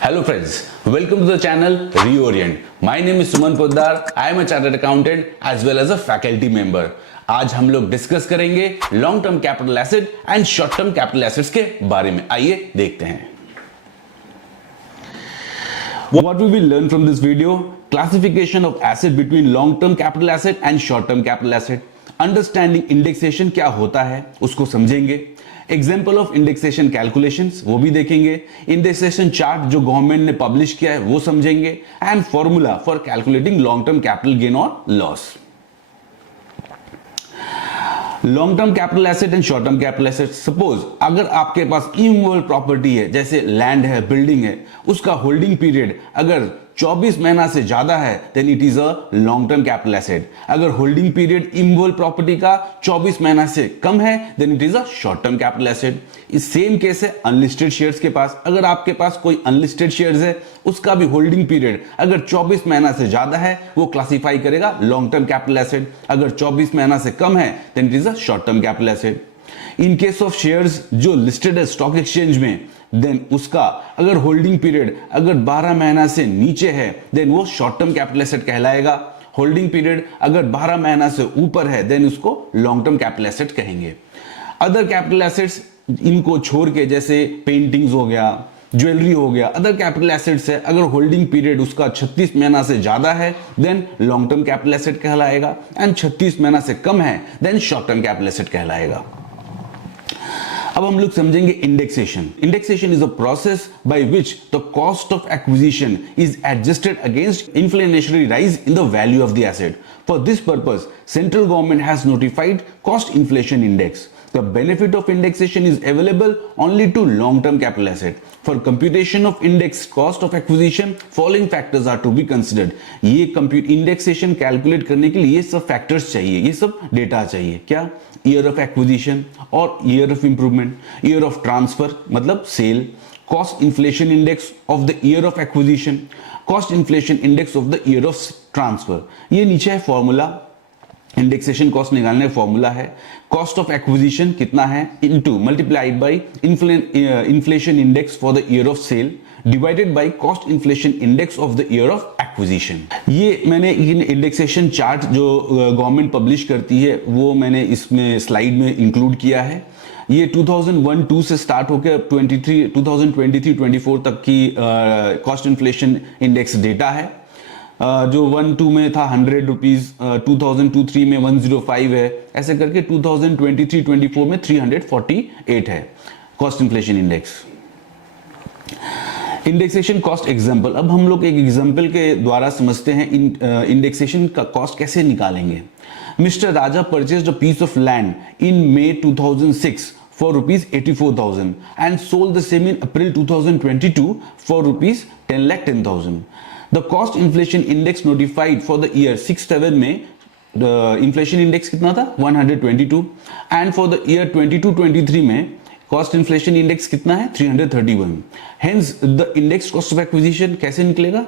Hello friends, welcome to the channel Reorient. My name is Suman Poddar. I am a chartered accountant as well as a faculty member. आज हम लोग discuss करेंगे long term capital asset and short term capital assets के बारे में। आइए देखते हैं। What we will learn from this video: classification of asset between long term capital asset and short term capital asset. Understanding indexation क्या होता है उसको समझेंगे। एग्जाम्पल ऑफ इंडेक्सेशन कैलकुलेशंस वो भी देखेंगे। इंडेक्सेशन चार्ट जो गवर्नमेंट ने पब्लिश किया है वो समझेंगे and formula for calculating long term capital gain और loss. Long term capital asset and short term capital asset. Suppose अगर आपके पास इमूवेबल प्रॉपर्टी है, जैसे लैंड है, बिल्डिंग है, उसका होल्डिंग पीरियड अगर 24 महीना से ज्यादा है then it is a long term capital asset. अगर होल्डिंग पीरियड इमूवेबल प्रॉपर्टी का 24 महीना से कम है then it is a short term capital asset. इस सेम केस है अनलिस्टेड शेयर्स के पास। अगर आपके पास कोई अनलिस्टेड शेयर्स है, उसका भी होल्डिंग पीरियड अगर 24 महीना से ज्यादा है वो क्लासिफाई करेगा लॉन्ग टर्म कैपिटल एसेट। अगर 24 महीना से कम है then it is a short term capital asset. In case of shares जो लिस्टेड है स्टॉक एक्सचेंज में, देन उसका अगर होल्डिंग पीरियड अगर 12 महीना से नीचे है देन वो शॉर्ट टर्म कैपिटल एसेट कहलाएगा। होल्डिंग पीरियड अगर 12 महीना से ऊपर है देन उसको लॉन्ग टर्म कैपिटल एसेट कहेंगे। अदर कैपिटल एसेट्स इनको छोड़ के, जैसे पेंटिंग्स हो गया, ज्वेलरी हो गया, अदर कैपिटल एसेट्स है, अगर होल्डिंग पीरियड उसका 36 महीना से ज्यादा है then long term capital asset कहलाएगा एंड 36 महीना से कम है then short term capital asset कहलाएगा। अब हम लोग समझेंगे indexation. Indexation is a process by which the cost of acquisition is adjusted against inflationary rise in the value of the asset. For this purpose central government has notified cost inflation index. The benefit of indexation is available only to long-term capital asset. For computation of index cost of acquisition, following factors are to be considered. ये indexation calculate करने के लिए ये सब factors चाहिए, ये सब data चाहिए। क्या? Year of acquisition और year of improvement, year of transfer मतलब sale, cost inflation index of the year of acquisition, cost inflation index of the year of transfer। ये नीचे है फॉर्मूला। इंडेक्सेशन कॉस्ट निकालने फॉर्मूला है cost of acquisition कितना है into multiplied by inflation index for the year of sale divided by cost inflation index of the year of acquisition. ये मैंने indexation chart जो गवर्नमेंट पब्लिश करती है वो मैंने इसमें स्लाइड में इंक्लूड किया है। ये 2001-2 से स्टार्ट होकर 2023-24 तक की कॉस्ट इन्फ्लेशन इंडेक्स डेटा है। जो 1-2 में था 100 रुपीज, 2002-3 में 105 है, ऐसे करके 2023-24 में 348 है cost inflation index. Indexation cost example. अब हम लोग एक एग्जांपल के द्वारा समझते हैं इंडेक्सेशन का कॉस्ट कैसे निकालेंगे। Mister Raja purchased a piece of land in May 2006 for rupees 84,000 and sold the same in April 2022 for rupees 10,10,000. The cost inflation index notified for the year 6-7 में inflation index कितना था 122 and for the year 22-23 में cost inflation index कितना है 331. Hence the index cost of acquisition कैसे निकलेगा?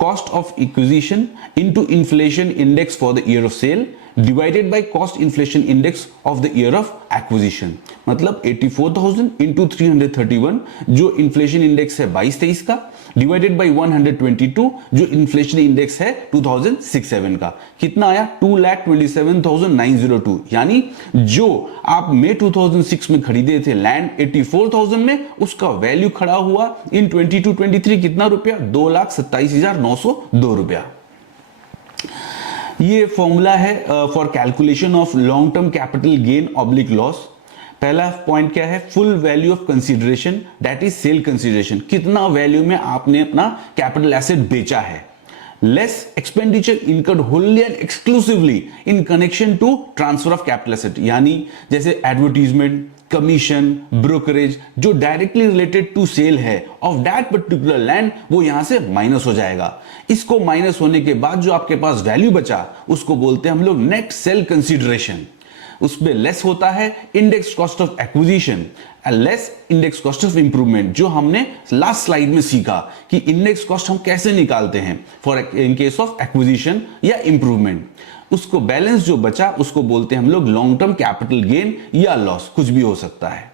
Cost of acquisition into inflation index for the year of sale divided by cost inflation index of the year of acquisition। मतलब 84,000 into 331 जो inflation index है 22-23 का divided by 122 जो inflation index है 2006-7 का। कितना आया 2,27,902। यानी जो आप मई 2006 में खरीदे थे लैंड 84,000 में, उसका वैल्यू खड़ा हुआ इन 22-23 कितना रुपया 2,27,902 रुपया। ये फॉर्मूला है for calculation of long term capital gain oblique loss. पहला पॉइंट क्या है? Full value of consideration that is sale consideration. कितना वैल्यू में आपने अपना कैपिटल एसेट बेचा है, less expenditure incurred wholly and exclusively in connection to transfer of capital asset. यानी जैसे एडवर्टीजमेंट, कमीशन, ब्रोकरेज जो डायरेक्टली रिलेटेड टू सेल है ऑफ दैट पर्टिकुलर लैंड, वो यहां से माइनस हो जाएगा। इसको माइनस होने के बाद जो आपके पास वैल्यू बचा उसको बोलते हैं हम लोग नेट सेल कंसीडरेशन। उसमें लेस होता है index cost of acquisition, less index cost of improvement, जो हमने लास्ट स्लाइड में सीखा कि इंडेक्स कॉस्ट हम कैसे निकालते हैं for in case of acquisition या इंप्रूवमेंट। उसको बैलेंस जो बचा उसको बोलते हैं हम लोग लॉन्ग टर्म कैपिटल गेन या लॉस, कुछ भी हो सकता है।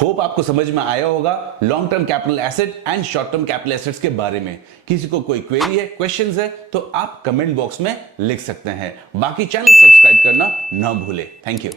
होप आपको समझ में आया होगा long term capital asset and short term capital assets के बारे में। किसी को कोई क्वेरी है, क्वेश्चंस है तो आप कमेंट बॉक्स में लिख सकते हैं। बाकी चैनल सब्सक्राइब करना ना भूले। Thank you.